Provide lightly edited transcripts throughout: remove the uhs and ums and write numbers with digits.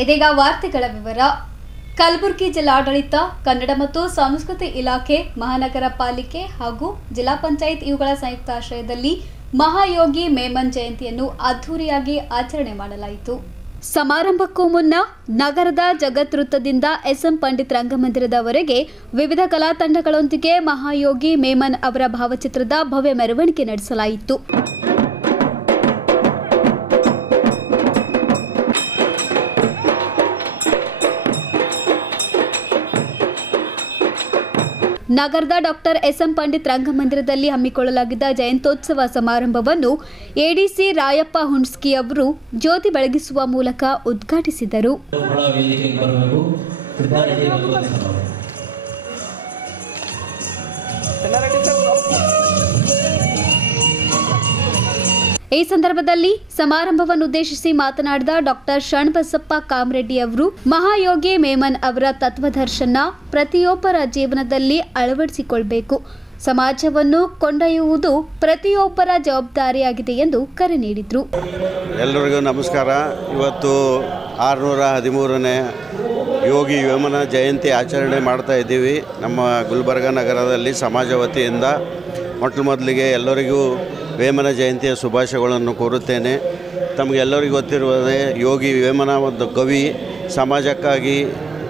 ಇದೀಗ ವಾರ್ತೆಗಳ ವಿವರ. ಕಲಬುರಗಿ ಜಿಲ್ಲಾಡಳಿತ, ಕನ್ನಡ ಮತ್ತು ಸಂಸ್ಕೃತಿ ಇಲಾಖೆ, ಮಹಾನಗರ ಪಾಲಿಕೆ ಹಾಗೂ ಜಿಲ್ಲಾ ಪಂಚಾಯತ್ ಇವುಗಳ ಸಂಯುಕ್ತಾಶ್ರಯದಲ್ಲಿ ಮಹಾಯೋಗಿ ಮೇಮನ್ ಜಯಂತಿಯನ್ನು ಅದ್ದೂರಿಯಾಗಿ ಆಚರಣೆ ಮಾಡಲಾಯಿತು. ಸಮಾರಂಭಕ್ಕೂ ಮುನ್ನ ನಗರದ ಜಗತ್ ವೃತ್ತದಿಂದ ಎಸ್ಎಂ ಪಂಡಿತ್ ರಂಗಮಂದಿರದವರೆಗೆ ವಿವಿಧ ಕಲಾ ತಂಡಗಳೊಂದಿಗೆ ಮಹಾಯೋಗಿ ಮೇಮನ್ ಅವರ ಭಾವಚಿತ್ರದ ಭವ್ಯ ಮೆರವಣಿಗೆ ನಡೆಸಲಾಯಿತು. ನಗರದ ಡಾಕ್ಟರ್ ಎಸ್ಎಂ ಪಂಡಿತ್ ರಂಗಮಂದಿರದಲ್ಲಿ ಹಮ್ಮಿಕೊಳ್ಳಲಾಗಿದ್ದ ಜಯಂತ್ಯೋತ್ಸವ ಸಮಾರಂಭವನ್ನು ಎಡಿಸಿ ರಾಯಪ್ಪ ಹುಣ್ಸ್ಕಿ ಅವರು ಜ್ಯೋತಿ ಬೆಳಗಿಸುವ ಮೂಲಕ ಉದ್ಘಾಟಿಸಿದರು. ಈ ಸಂದರ್ಭದಲ್ಲಿ ಸಮಾರಂಭವನ್ನುದ್ದೇಶಿಸಿ ಮಾತನಾಡಿದ ಡಾಕ್ಟರ್ ಶರಣಬಸಪ್ಪ ಕಾಮರೆಡ್ಡಿ ಅವರು, ಮಹಾಯೋಗಿ ಮೇಮನ್ ಅವರ ತತ್ವದರ್ಶನ ಪ್ರತಿಯೊಬ್ಬರ ಜೀವನದಲ್ಲಿ ಅಳವಡಿಸಿಕೊಳ್ಳಬೇಕು, ಸಮಾಜವನ್ನು ಕೊಂಡೊಯ್ಯುವುದು ಪ್ರತಿಯೊಬ್ಬರ ಜವಾಬ್ದಾರಿಯಾಗಿದೆ ಎಂದು ಕರೆ ನೀಡಿದರು. ಎಲ್ಲರಿಗೂ ನಮಸ್ಕಾರ. ಇವತ್ತು 613ನೇ ಯೋಗಿ ವೇಮನ ಜಯಂತಿ ಆಚರಣೆ ಮಾಡ್ತಾ ಇದ್ದೀವಿ. ನಮ್ಮ ಗುಲ್ಬರ್ಗ ನಗರದಲ್ಲಿ ಸಮಾಜ ವತಿಯಿಂದ ಮೊದಲಿಗೆ ಎಲ್ಲರಿಗೂ ವೇಮನ ಜಯಂತಿಯ ಶುಭಾಶಯಗಳನ್ನು ಕೋರುತ್ತೇನೆ. ತಮಗೆಲ್ಲರಿಗೂ ಗೊತ್ತಿರುವುದೇ ಯೋಗಿ ವೇಮನ ಒಂದು ಕವಿ, ಸಮಾಜಕ್ಕಾಗಿ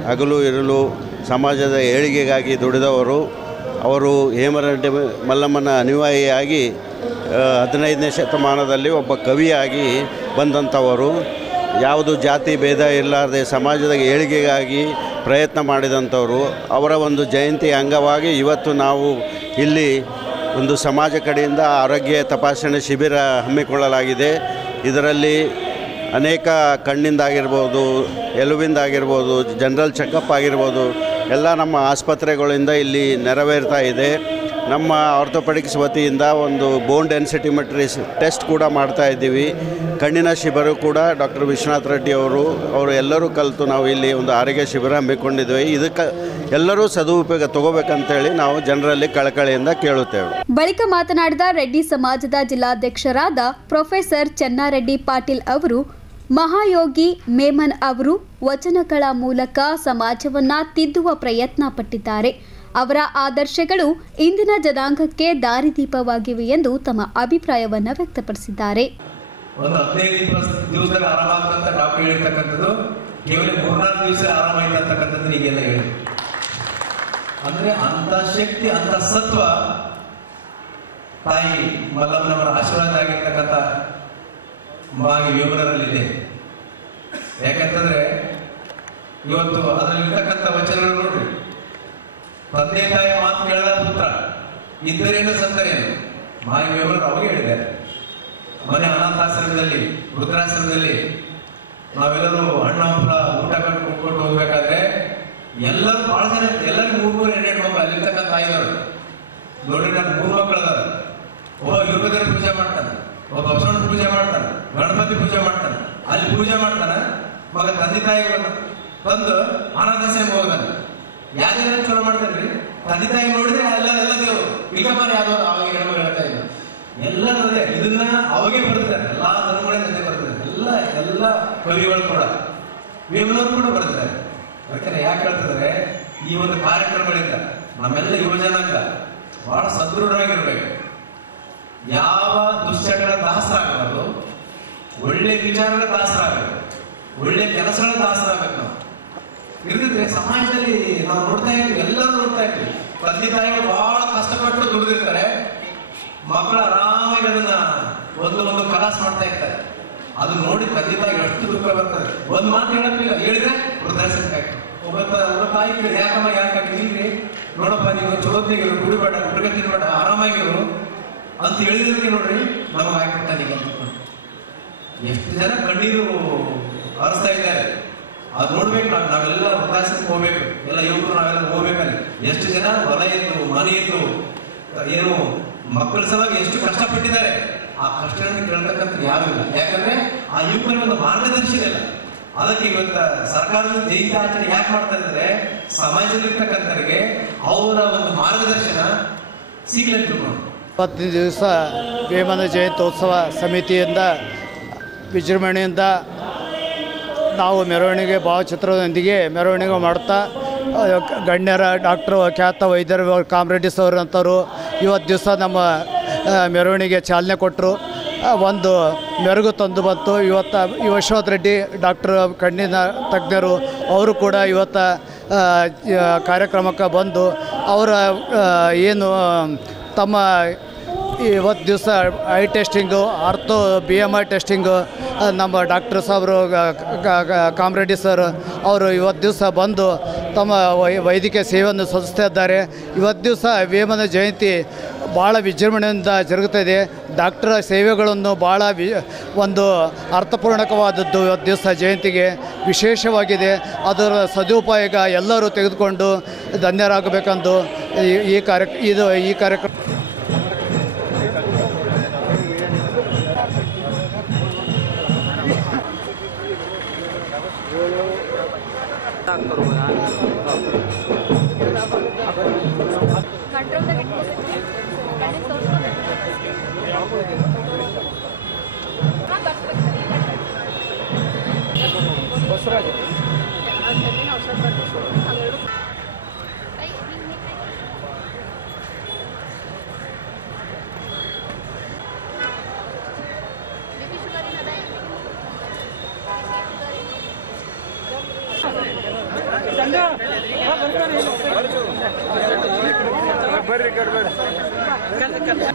ಹಗಲು ಇರಲು ಸಮಾಜದ ಏಳಿಗೆಗಾಗಿ ದುಡಿದವರು. ಅವರು ಹೇಮರೆಡ್ಡಿ ಮಲ್ಲಮ್ಮನ ಅನುಯಾಯಿಯಾಗಿ 15ನೇ ಶತಮಾನದಲ್ಲಿ ಒಬ್ಬ ಕವಿಯಾಗಿ ಬಂದಂಥವರು. ಯಾವುದು ಜಾತಿ ಭೇದ ಇರಲಾರದೆ ಸಮಾಜದ ಏಳಿಗೆಗಾಗಿ ಪ್ರಯತ್ನ ಮಾಡಿದಂಥವರು. ಅವರ ಒಂದು ಜಯಂತಿ ಅಂಗವಾಗಿ ಇವತ್ತು ನಾವು ಇಲ್ಲಿ ಒಂದು ಸಮಾಜ ಕಡೆಯಿಂದ ಆರೋಗ್ಯ ತಪಾಸಣೆ ಶಿಬಿರ ಹಮ್ಮಿಕೊಳ್ಳಲಾಗಿದೆ. ಇದರಲ್ಲಿ ಅನೇಕ ಕಣ್ಣಿಂದಾಗಿರ್ಬೋದು, ಎಲುಬಿಂದಾಗಿರ್ಬೋದು, ಜನರಲ್ ಚೆಕಪ್ ಆಗಿರ್ಬೋದು, ಎಲ್ಲ ನಮ್ಮ ಆಸ್ಪತ್ರೆಗಳಿಂದ ಇಲ್ಲಿ ನೆರವೇರ್ತಾ ಇದೆ. ನಮ್ಮ ಆರ್ಥೋಪೆಡಿಕ್ಸ್ ವತಿಯಿಂದ ಒಂದು ಬೋನ್ ಡೆನ್ಸಿಟಿ ಮೆಟ್ರಿಸ್ ಟೆಸ್ಟ್ ಕೂಡ ಮಾಡ್ತಾ ಇದ್ದೀವಿ. ಕಣ್ಣಿನ ಶಿಬಿರ ಕೂಡ ಡಾಕ್ಟರ್ ವಿಶ್ವನಾಥ್ ರೆಡ್ಡಿ ಅವರು ಎಲ್ಲರೂ ಕಲಿತು ನಾವು ಇಲ್ಲಿ ಒಂದು ಆರೋಗ್ಯ ಶಿಬಿರ ಹಮ್ಮಿಕೊಂಡಿದ್ದೇವೆ. ಇದಕ್ಕೆ ಎಲ್ಲರೂ ಸದುಪಯೋಗ ತಗೋಬೇಕಂತೇಳಿ ನಾವು ಜನರಲ್ಲಿ ಕಳಕಳಿಯಿಂದ ಕೇಳುತ್ತೇವೆ. ಬಳಿಕ ಮಾತನಾಡಿದ ರೆಡ್ಡಿ ಸಮಾಜದ ಜಿಲ್ಲಾಧ್ಯಕ್ಷರಾದ ಪ್ರೊಫೆಸರ್ ಚೆನ್ನಾರೆಡ್ಡಿ ಪಾಟೀಲ್ ಅವರು, ಮಹಾಯೋಗಿ ಮೇಮನ್ ಅವರು ವಚನಗಳ ಮೂಲಕ ಸಮಾಜವನ್ನ ತಿದ್ದುವ ಪ್ರಯತ್ನ ಪಟ್ಟಿದ್ದಾರೆ. ಅವರ ಆದರ್ಶಗಳು ಇಂದಿನ ಜನಾಂಗಕ್ಕೆ ದಾರಿದೀಪವಾಗಿವೆ ಎಂದು ತಮ್ಮ ಅಭಿಪ್ರಾಯವನ್ನು ವ್ಯಕ್ತಪಡಿಸಿದ್ದಾರೆ. ಒಂದು 15 ದಿವಸದಲ್ಲಿ ಆರಾಮಾಗ್ತಂತ ಡಾಕ್ಟರ್ ಹೇಳಿರ್ತಕ್ಕಂಥದ್ದು ಕೇವಲ 3-4 ದಿವಸ ಆರಾಮಾಯ್ತಕ್ಕಂಥದ್ದು ಈಗೆಲ್ಲ ಹೇಳಿ, ಅಂದ್ರೆ ಅಂತ ಶಕ್ತಿ, ಅಂತ ಸತ್ವ ತಾಯಿ ಮಲ್ಲಮ್ಮನವರ ಆಶೀರ್ವಾದ ಆಗಿರ್ತಕ್ಕಂಥ ಮಾಗಿ ವೇಮನರಲ್ಲಿದೆ. ಯಾಕಂತಂದ್ರೆ ಇವತ್ತು ಅದರಲ್ಲಿರ್ತಕ್ಕಂಥ ವಚನಗಳು ನೋಡ್ರಿ, ತಂದೆ ತಾಯಿ ಮಾತು ಕೇಳದ ಪುತ್ರ ಇದ್ದರೇನು ಸತ್ತರೇನು ಮಾಗಿ ವೇಮನರು ಅವಾಗ ಹೇಳಿದ್ದಾರೆ. ಮನೆ ಅನಾಥಾಶ್ರಮದಲ್ಲಿ, ವೃದ್ಧಾಶ್ರಮದಲ್ಲಿ ನಾವೆಲ್ಲರೂ ಹಣ್ಣು ಹಂಪಲ ಊಟ ಕೊಟ್ಟು ಹೋಗ್ಬೇಕಾದ್ರೆ ಎಲ್ಲರೂ ಬಹಳ ಜನ, ಎಲ್ಲರಿಗೂ 3-2 ಮಕ್ಕಳು ಅಲ್ಲಿರ್ತಕ್ಕಂಥ ತಾಯಿದವರು ನೋಡ್ರಿ. ನಾನು 3 ಮಕ್ಕಳು ಅದಾರ. ಒಬ್ಬ ಯುಗದೇವ್ರ ಪೂಜೆ ಮಾಡ್ತಾನೆ, ಒಬ್ಬ ಬಸವಣ್ಣ ಪೂಜೆ ಮಾಡ್ತಾನೆ, ಗಣಪತಿ ಪೂಜೆ ಮಾಡ್ತಾನೆ, ಅಲ್ಲಿ ಪೂಜೆ ಮಾಡ್ತಾನೆ. ಮಗ ತಂದೆ ತಾಯಿ ಬಂದು ಅನಾಥಾಶ್ರಮ ಹೋಗ್ತಾನೆ. ಯಾವ್ದೇನ ಚಲೋ ಮಾಡ್ತಾನ್ರಿ, ತಂದೆ ತಾಯಿ ನೋಡಿದ್ರೆ ಎಲ್ಲ ದೇವರು ಇಲ್ಲಪ್ಪ ಯಾವ್ದೋ ಅವಾಗ ಹೆಣ್ಮಗಳು ಹೇಳ್ತಾ ಇದ್ರು ಎಲ್ಲರೂ ಅದೇ. ಇದನ್ನ ಅವಾಗೇ ಬರ್ತಿದ್ದಾರೆ, ಎಲ್ಲಾ ಧರ್ಮಗಳಿಂದ ಬರ್ತಿದ್ದಾರೆ, ಎಲ್ಲ ಕವಿಗಳು ಕೂಡ, ವೇಮನವರು ಕೂಡ ಬರ್ತಿದ್ದಾರೆ. ಯಾಕಂದ್ರೆ ಯಾಕೆ ಹೇಳ್ತಿದ್ರೆ, ಈ ಒಂದು ಕಾರ್ಯಕ್ರಮಗಳಿಂದ ನಮ್ಮೆಲ್ಲ ಯುವಜನಾಂಗ ಬಹಳ ಸದೃಢರಾಗಿರ್ಬೇಕು. ಯಾವ ದುಶ್ಚಟಗಳ ದಾಸರಾಗಬಾರ್ದು, ಒಳ್ಳೆ ವಿಚಾರಗಳ ದಾಸರಾಗಬೇಕು, ಒಳ್ಳೆ ಕೆಲಸಗಳ ದಾಸರಾಗಬೇಕು. ನಾವು ಇರ್ದಿದ್ರೆ ಸಮಾಜದಲ್ಲಿ ನಾವು ನೋಡ್ತಾ ಇರ್ತೀವಿ, ಎಲ್ಲರೂ ನೋಡ್ತಾ ಇರ್ತೀವಿ, ತಂದೆ ತಾಯಿಗಳು ಬಹಳ ಕಷ್ಟಪಟ್ಟು ದುಡಿದಿರ್ತಾರೆ, ಮಕ್ಕಳು ಆರಾಮಾಗಿ ಅದನ್ನ ಒಂದು ಕಲಾಸ್ ಮಾಡ್ತಾ ಇರ್ತಾರೆ. ಅದು ನೋಡಿ ತಂದೆ ತಾಯಿ ಎಷ್ಟು ದುಃಖ ಬರ್ತದೆ. ಒಂದು ಮಾತು ಹೇಳಕ್ಕಿಲ್ಲ, ಹೇಳಿದ್ರೆ ವೃದ್ಧಾಶ್ರಮಕ್ಕೆ ಒಬ್ಬ ತಾಯಿ ಯಾಕಮ್ಮ ಯಾಕಾಗಿಲ್ರಿ, ನೋಡಪ್ಪ ನೀವು ಚಲೋತ್ನಾಗಿರು, ಕುಡಿಬೇಡ, ಹುಡುಗ ತಿನ್ಬೇಡ, ಆರಾಮಾಗಿರು ಅಂತ ಹೇಳಿದ್ರೆ ನೋಡ್ರಿ ನಮಗೆ ಹಾಕಿರ್ತಾನೆ. ಎಷ್ಟು ಜನ ಕಣ್ಣೀರು ಹರಿಸ್ತಾ ಇದ್ದಾರೆ. ಅದು ನೋಡ್ಬೇಕು. ನಾವೆಲ್ಲ ವೃದ್ಧಾಶ್ರಮಕ್ಕೆ ಹೋಗ್ಬೇಕು, ಎಲ್ಲ ಯುವಕರು ನಾವೆಲ್ಲ ಹೋಗ್ಬೇಕಲ್ಲಿ. ಎಷ್ಟು ಜನ ಹೊಲ ಇತ್ತು, ಮನೆ ಇತ್ತು, ಏನು ಮಕ್ಕಳ ಸಲುವಾಗಿ ಎಷ್ಟು ಕಷ್ಟಪಟ್ಟಿದ್ದಾರೆ. ಆ ಕಷ್ಟಗಳನ್ನು ಕೇಳ್ತಕ್ಕಂಥ ಯಾರು ಇಲ್ಲ. ಯಾಕಂದ್ರೆ ಆ ಯುವಕರಿಗೆ ಒಂದು ಮಾರ್ಗದರ್ಶನ ಇಲ್ಲ. ಅದಕ್ಕೆ ಇವತ್ತ ಸರ್ಕಾರದ ಜಯಂತಿ ಆಚರಣೆ ಯಾಕೆ ಮಾಡ್ತಾ ಇದ್ದಾರೆ, ಸಮಾಜದಲ್ಲಿರ್ತಕ್ಕಂಥವರಿಗೆ ಅವರ ಒಂದು ಮಾರ್ಗದರ್ಶನ ಸಿಗ್ಲಿಕ್ಕೆ. 20 ದಿವಸ ವೇಮನ ಜಯಂತ್ಯೋತ್ಸವ ಸಮಿತಿಯಿಂದ ವಿಜೃಂಭಣೆಯಿಂದ ನಾವು ಮೆರವಣಿಗೆ ಭಾವಚಿತ್ರದೊಂದಿಗೆ ಮೆರವಣಿಗೆ ಮಾಡ್ತಾ ಗಣ್ಯರ ಡಾಕ್ಟ್ರು ಖ್ಯಾತ ವೈದ್ಯರು ಕಾಮ್ರೇಡ್ಸ್ ಅವರು ಅಂತವರು ಇವತ್ತು ದಿವಸ ನಮ್ಮ ಮೆರವಣಿಗೆ ಚಾಲನೆ ಕೊಟ್ಟರು. ಒಂದು ಮೆರುಗು ತಂದು ಬಂತು. ಇವತ್ತು ಯಶೋಧ್ ರೆಡ್ಡಿ ಡಾಕ್ಟ್ರ್ ಕಣ್ಣಿನ ತಜ್ಞರು ಅವರು ಕೂಡ ಇವತ್ತು ಕಾರ್ಯಕ್ರಮಕ್ಕೆ ಬಂದು ಅವರ ಏನು ತಮ್ಮ ಇವತ್ತು ದಿವಸ I testing ortho BMI testing ನಮ್ಮ ಡಾಕ್ಟರ್ ಸಾಬ್ರು ಕಾಮ್ರೆಡ್ಡಿ ಸರ್ ಅವರು ಇವತ್ತು ದಿವಸ ಬಂದು ತಮ್ಮ ವೈದ್ಯಕೀಯ ಸೇವೆಯನ್ನು ಸಲ್ಲಿಸ್ತಾ ಇದ್ದಾರೆ. ಇವತ್ತು ದಿವಸ ವೇಮನ ಜಯಂತಿ ಭಾಳ ವಿಜೃಂಭಣೆಯಿಂದ ಜರುಗುತ್ತಿದೆ. ಡಾಕ್ಟರ್ ಸೇವೆಗಳನ್ನು ಭಾಳ ಒಂದು ಅರ್ಥಪೂರ್ಣಕವಾದದ್ದು ಇವತ್ತು ದಿವಸ ಜಯಂತಿಗೆ ವಿಶೇಷವಾಗಿದೆ. ಅದರ ಸದುಪಯೋಗ ಎಲ್ಲರೂ ತೆಗೆದುಕೊಂಡು ಧನ್ಯರಾಗಬೇಕೆಂದು ಈ ಕಾರ್ಯಕ್ರಮ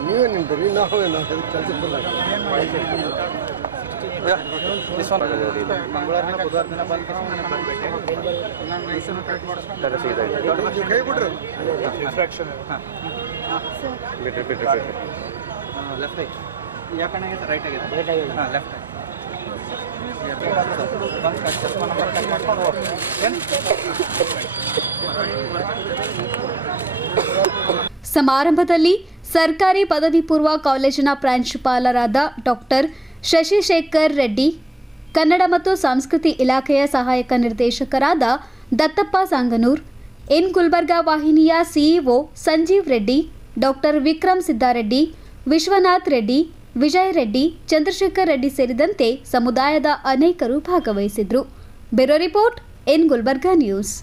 ನೀವೇ ನಿಂತೀರಿ, ನಾವು ಕೆಲಸಕ್ಕೆ ಕೈ ಬಿಡ್ರಿ ಬಿಟ್ರಿ ಲೆಫ್ಟ್ ಯಾಕಂದ್ರೆ ರೈಟ್ ಆಗಿದೆ ಲೆಫ್ಟ್ ಸಮಾರಂಭದಲ್ಲಿ ಸರ್ಕಾರಿ ಪದವಿ ಪೂರ್ವ ಕಾಲೇಜಿನ ಪ್ರಾಂಶುಪಾಲರಾದ ಡಾಕ್ಟರ್ ಶಶಿಶೇಖರ್ ರೆಡ್ಡಿ, ಕನ್ನಡ ಮತ್ತು ಸಂಸ್ಕೃತಿ ಇಲಾಖೆಯ ಸಹಾಯಕ ನಿರ್ದೇಶಕರಾದ ದತ್ತಪ್ಪ ಸಂಗನೂರ್, ಎನ್ ಗುಲ್ಬರ್ಗಾ ವಾಹಿನಿಯ ಸಿಇಒ ಸಂಜೀವ್ ರೆಡ್ಡಿ, ಡಾಕ್ಟರ್ ವಿಕ್ರಮ್ ಸಿದ್ದಾರೆಡ್ಡಿ, ವಿಶ್ವನಾಥ್ ರೆಡ್ಡಿ, ವಿಜಯ್ ರೆಡ್ಡಿ, ಚಂದ್ರಶೇಖರ್ ರೆಡ್ಡಿ ಸೇರಿದಂತೆ ಸಮುದಾಯದ ಅನೇಕರು ಭಾಗವಹಿಸಿದ್ರು. Bureau report, N Gulbarga news.